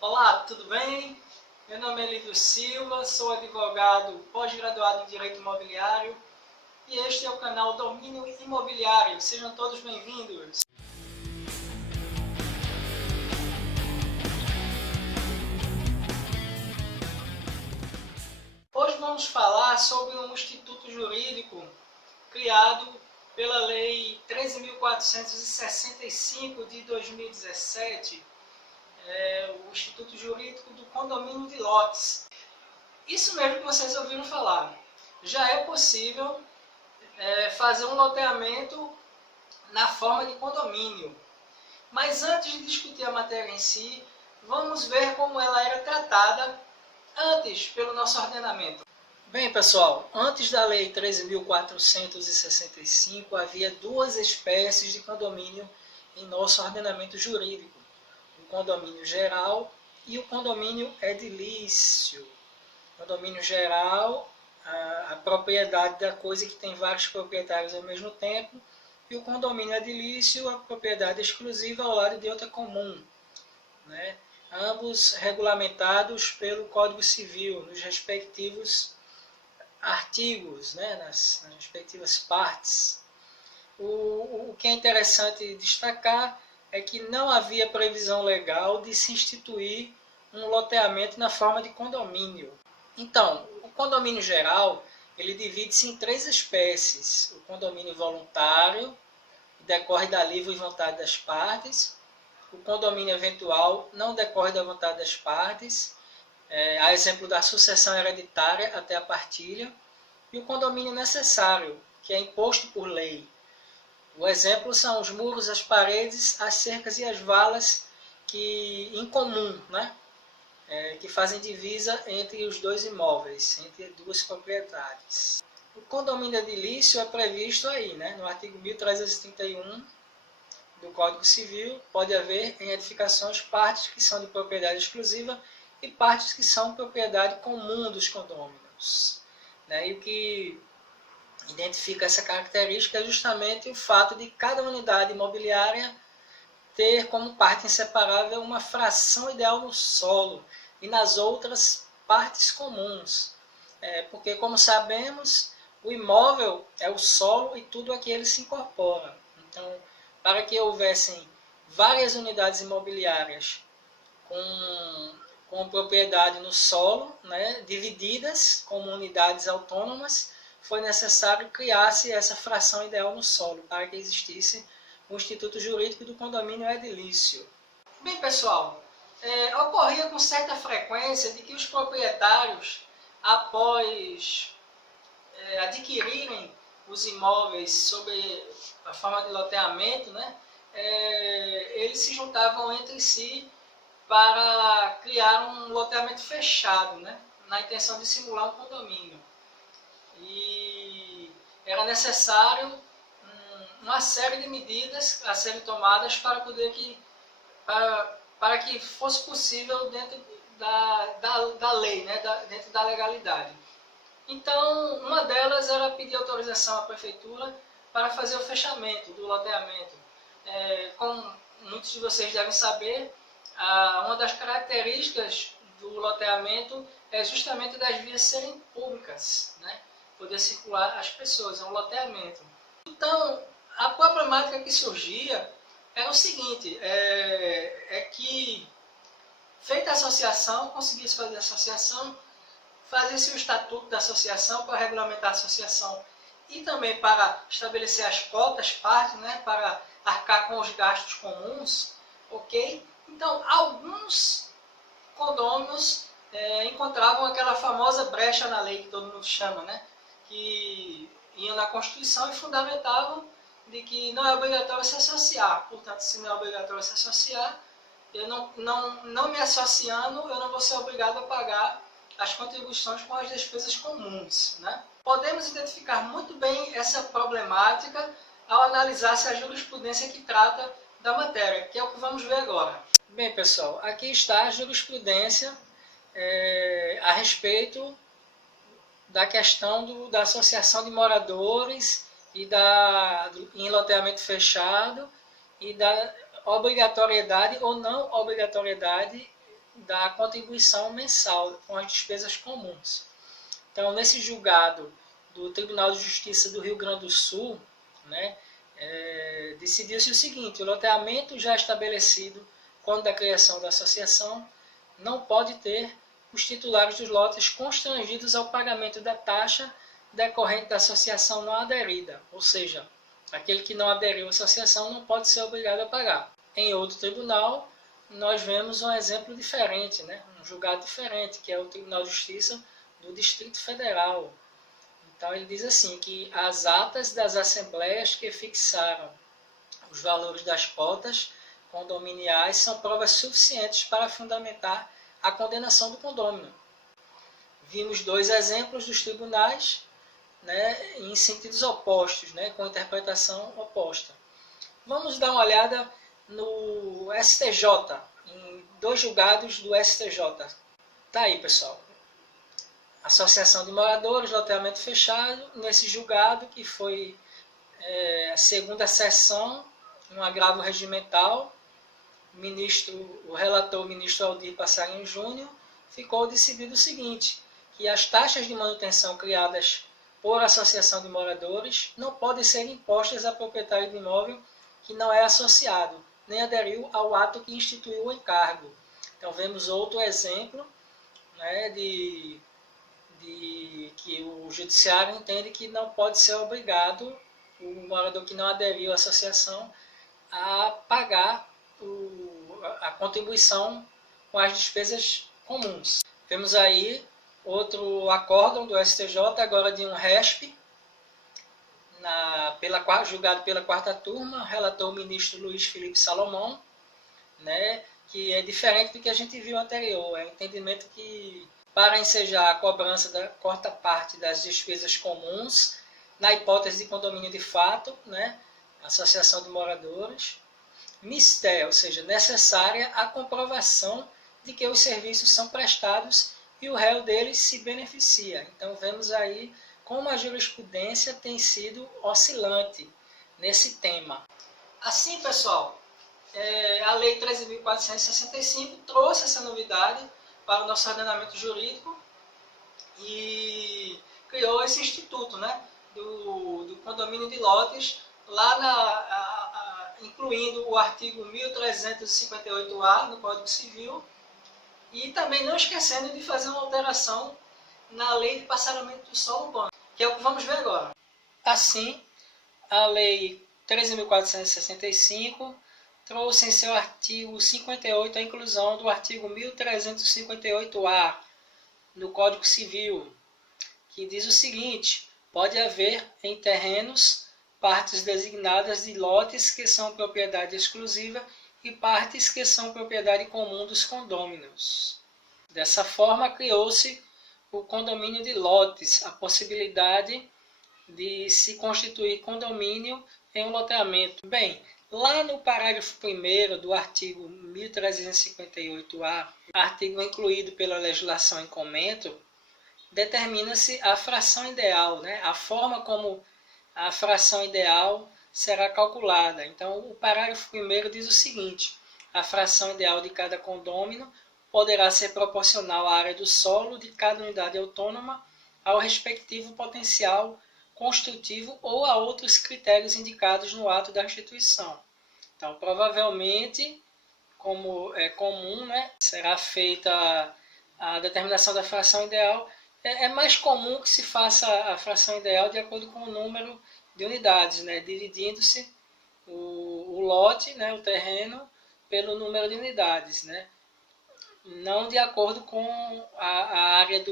Olá, tudo bem? Meu nome é Lídio Silva, sou advogado pós-graduado em Direito Imobiliário e este é o canal Domínio Imobiliário. Sejam todos bem-vindos! Hoje vamos falar sobre um instituto jurídico criado pela Lei 13.465 de 2017, o Instituto Jurídico do Condomínio de Lotes. Isso mesmo que vocês ouviram falar. Já é possível fazer um loteamento na forma de condomínio. Mas antes de discutir a matéria em si, vamos ver como ela era tratada antes pelo nosso ordenamento. Bem, pessoal, antes da Lei 13.465 havia duas espécies de condomínio em nosso ordenamento jurídico: o condomínio geral e o condomínio edilício. Condomínio geral, a propriedade da coisa que tem vários proprietários ao mesmo tempo, e o condomínio edilício, a propriedade exclusiva ao lado de outra comum, né? Ambos regulamentados pelo Código Civil, nos respectivos artigos, né? nas respectivas partes. O que é interessante destacar é que não havia previsão legal de se instituir um loteamento na forma de condomínio. Então, o condomínio geral, ele divide-se em três espécies: o condomínio voluntário, que decorre da livre vontade das partes; o condomínio eventual, não decorre da vontade das partes, a exemplo da sucessão hereditária até a partilha; e o condomínio necessário, que é imposto por lei. O exemplo são os muros, as paredes, as cercas e as valas em comum, né? Que fazem divisa entre os dois imóveis, entre duas propriedades. O condomínio edilício é previsto aí, né? No artigo 1331 do Código Civil. Pode haver em edificações partes que são de propriedade exclusiva e partes que são propriedade comum dos condôminos, né? E o que identifica essa característica é justamente o fato de cada unidade imobiliária ter como parte inseparável uma fração ideal no solo e nas outras partes comuns. Porque, como sabemos, o imóvel é o solo e tudo a que ele se incorpora. Então, para que houvessem várias unidades imobiliárias com propriedade no solo, né, divididas como unidades autônomas, foi necessário criar-se essa fração ideal no solo, para que existisse o Instituto Jurídico do Condomínio Edilício. Bem, pessoal, ocorria com certa frequência de que os proprietários, após adquirirem os imóveis sob a forma de loteamento, né, eles se juntavam entre si para criar um loteamento fechado, né, na intenção de simular um condomínio. E era necessário uma série de medidas a serem tomadas para que fosse possível dentro da lei, né, dentro da legalidade. Então, uma delas era pedir autorização à prefeitura para fazer o fechamento do loteamento. Como muitos de vocês devem saber, uma das características do loteamento é justamente das vias serem públicas, né? Poder circular as pessoas, é um loteamento. Então, a problemática que surgia era o seguinte: que, feita a associação, conseguia-se fazer a associação, fazia-se o estatuto da associação para regulamentar a associação e também para estabelecer as cotas partes, né, para arcar com os gastos comuns, ok? Então, alguns condôminos encontravam aquela famosa brecha na lei que todo mundo chama, né, que iam na Constituição e fundamentavam de que não é obrigatório se associar. Portanto, se não é obrigatório se associar, eu não me associando, eu não vou ser obrigado a pagar as contribuições com as despesas comuns, né? Podemos identificar muito bem essa problemática ao analisar a jurisprudência que trata da matéria, que é o que vamos ver agora. Bem, pessoal, aqui está a jurisprudência a respeito da questão da associação de moradores e em loteamento fechado e da obrigatoriedade ou não obrigatoriedade da contribuição mensal com as despesas comuns. Então, nesse julgado do Tribunal de Justiça do Rio Grande do Sul, né, decidiu-se o seguinte: o loteamento já estabelecido quando da criação da associação não pode ter os titulares dos lotes constrangidos ao pagamento da taxa decorrente da associação não aderida, ou seja, aquele que não aderiu à associação não pode ser obrigado a pagar. Em outro tribunal, nós vemos um exemplo diferente, né? Um julgado diferente, que é o Tribunal de Justiça do Distrito Federal. Então ele diz assim, que as atas das assembleias que fixaram os valores das cotas condominiais são provas suficientes para fundamentar a condenação do condômino. Vimos dois exemplos dos tribunais, né, em sentidos opostos, né, com interpretação oposta. Vamos dar uma olhada no STJ, em dois julgados do STJ. Tá aí, pessoal. Associação de Moradores, loteamento fechado, nesse julgado que foi a segunda sessão, um agravo regimental, o relator, o ministro Aldir Passarinho Júnior, ficou decidido o seguinte, que as taxas de manutenção criadas por associação de moradores não podem ser impostas a proprietário de imóvel que não é associado, nem aderiu ao ato que instituiu o encargo. Então vemos outro exemplo, né, de que o judiciário entende que não pode ser obrigado o morador que não aderiu à associação a pagar a contribuição com as despesas comuns. Temos aí outro acórdão do STJ, agora de um RESP, julgado pela quarta turma, relator o ministro Luiz Felipe Salomão, né, que é diferente do que a gente viu anterior. É o entendimento que, para ensejar a cobrança da quarta parte das despesas comuns, na hipótese de condomínio de fato, né, associação de moradores, misté, ou seja, necessária a comprovação de que os serviços são prestados e o réu deles se beneficia. Então vemos aí como a jurisprudência tem sido oscilante nesse tema. Assim, pessoal, a Lei 13.465 trouxe essa novidade para o nosso ordenamento jurídico e criou esse instituto, né, do condomínio de lotes, lá incluindo o artigo 1358-A no Código Civil, e também não esquecendo de fazer uma alteração na Lei de Parcelamento do Solo Urbano, que é o que vamos ver agora. Assim, a Lei 13.465 trouxe em seu artigo 58 a inclusão do artigo 1358-A no Código Civil, que diz o seguinte: pode haver em terrenos partes designadas de lotes que são propriedade exclusiva e partes que são propriedade comum dos condôminos. Dessa forma, criou-se o condomínio de lotes, a possibilidade de se constituir condomínio em um loteamento. Bem, lá no parágrafo 1º do artigo 1358-A, artigo incluído pela legislação em comento, determina-se a fração ideal, né? A forma como a fração ideal será calculada. Então, o parágrafo 1º diz o seguinte: a fração ideal de cada condômino poderá ser proporcional à área do solo de cada unidade autônoma, ao respectivo potencial construtivo ou a outros critérios indicados no ato da instituição. Então, provavelmente, como é comum, né, será feita a determinação da fração ideal. É mais comum que se faça a fração ideal de acordo com o número de unidades, né, dividindo-se o lote, né, o terreno, pelo número de unidades, né, não de acordo com a área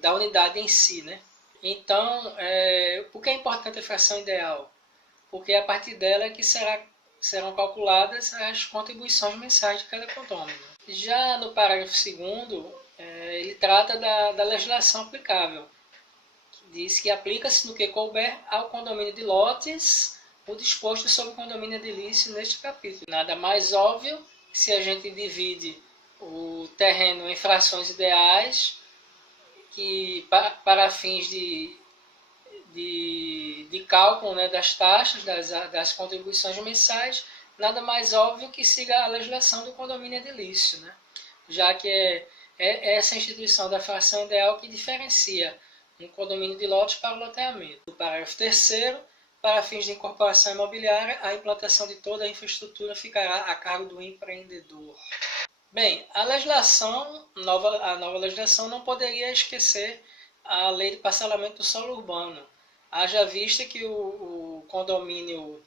da unidade em si, né. Então, por que é importante a fração ideal? Porque a partir dela é que serão calculadas as contribuições mensais de cada condômino. Já no parágrafo 2º, ele trata da legislação aplicável. Diz que aplica-se no que couber ao condomínio de lotes o disposto sobre o condomínio edilício neste capítulo. Nada mais óbvio se a gente divide o terreno em frações ideais, que para fins de cálculo, né, das taxas, das contribuições mensais, nada mais óbvio que siga a legislação do condomínio edilício, né? já que é essa instituição da fração ideal que diferencia um condomínio de lotes para o loteamento. No parágrafo 3º, para fins de incorporação imobiliária, a implantação de toda a infraestrutura ficará a cargo do empreendedor. Bem, a nova legislação não poderia esquecer a lei de parcelamento do solo urbano. Haja vista que o condomínio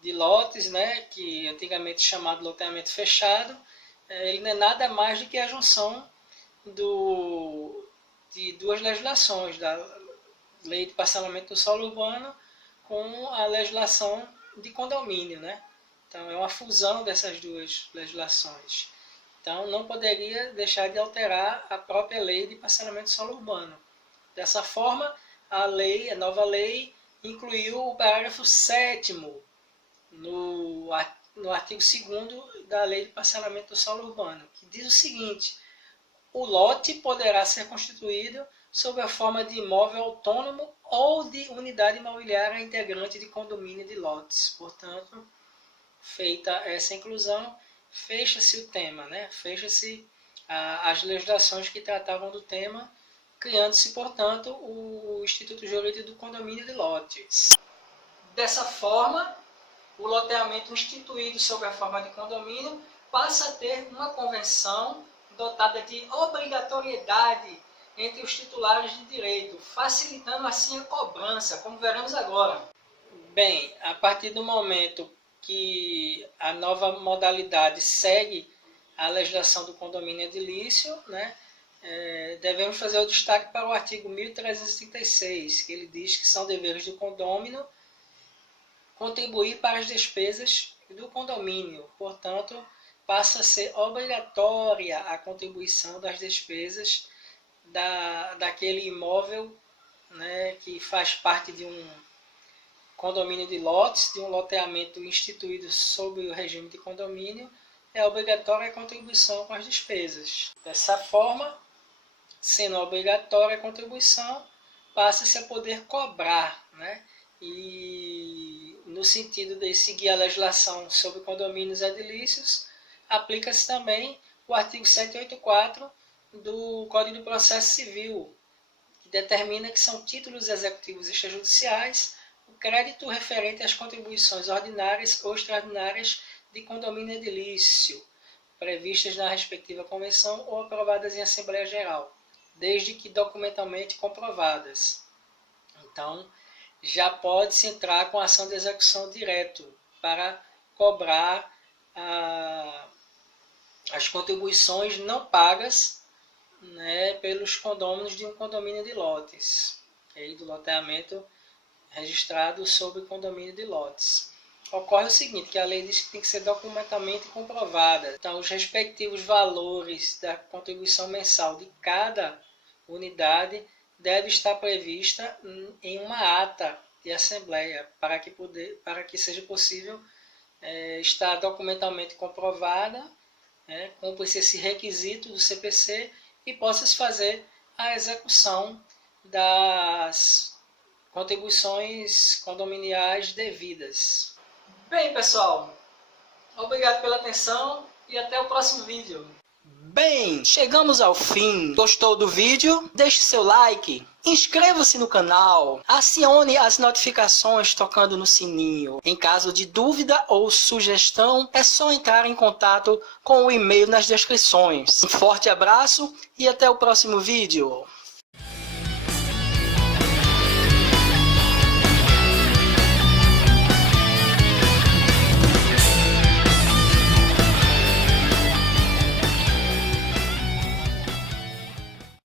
de lotes, né, que antigamente chamado loteamento fechado, ele não é nada mais do que a junção de duas legislações, da lei de parcelamento do solo urbano com a legislação de condomínio, né? Então é uma fusão dessas duas legislações. Então não poderia deixar de alterar a própria lei de parcelamento do solo urbano. Dessa forma, a nova lei incluiu o parágrafo 7º no artigo 2º da lei de parcelamento do solo urbano, que diz o seguinte: o lote poderá ser constituído sob a forma de imóvel autônomo ou de unidade imobiliária integrante de condomínio de lotes. Portanto, feita essa inclusão, fecha-se o tema, né? Fecha-se as legislações que tratavam do tema, criando-se, portanto, o Instituto Jurídico do Condomínio de Lotes. Dessa forma, o loteamento instituído sob a forma de condomínio passa a ter uma convenção dotada de obrigatoriedade entre os titulares de direito, facilitando assim a cobrança, como veremos agora. Bem, a partir do momento que a nova modalidade segue a legislação do condomínio edilício, né, devemos fazer o destaque para o artigo 1336, que ele diz que são deveres do condômino contribuir para as despesas do condomínio. Portanto, passa a ser obrigatória a contribuição das despesas daquele imóvel, né, que faz parte de um condomínio de lotes, de um loteamento instituído sob o regime de condomínio. É obrigatória a contribuição com as despesas. Dessa forma, sendo obrigatória a contribuição, passa-se a poder cobrar, né? E no sentido de seguir a legislação sobre condomínios edilícios, aplica-se também o artigo 184 do Código de Processo Civil, que determina que são títulos executivos extrajudiciais o crédito referente às contribuições ordinárias ou extraordinárias de condomínio edilício, previstas na respectiva convenção ou aprovadas em Assembleia Geral, desde que documentalmente comprovadas. Então, já pode-se entrar com ação de execução direto para cobrar as contribuições não pagas, né, pelos condôminos de um condomínio de lotes, do loteamento registrado sobre condomínio de lotes. Ocorre o seguinte, que a lei diz que tem que ser documentalmente comprovada. Então, os respectivos valores da contribuição mensal de cada unidade deve estar prevista em uma ata de assembleia, para que seja possível estar documentalmente comprovada, cumpre-se esse requisito do CPC e possa-se fazer a execução das contribuições condominiais devidas. Bem, pessoal, obrigado pela atenção e até o próximo vídeo. Bem, chegamos ao fim. Gostou do vídeo? Deixe seu like, inscreva-se no canal, acione as notificações tocando no sininho. Em caso de dúvida ou sugestão, é só entrar em contato com o e-mail nas descrições. Um forte abraço e até o próximo vídeo.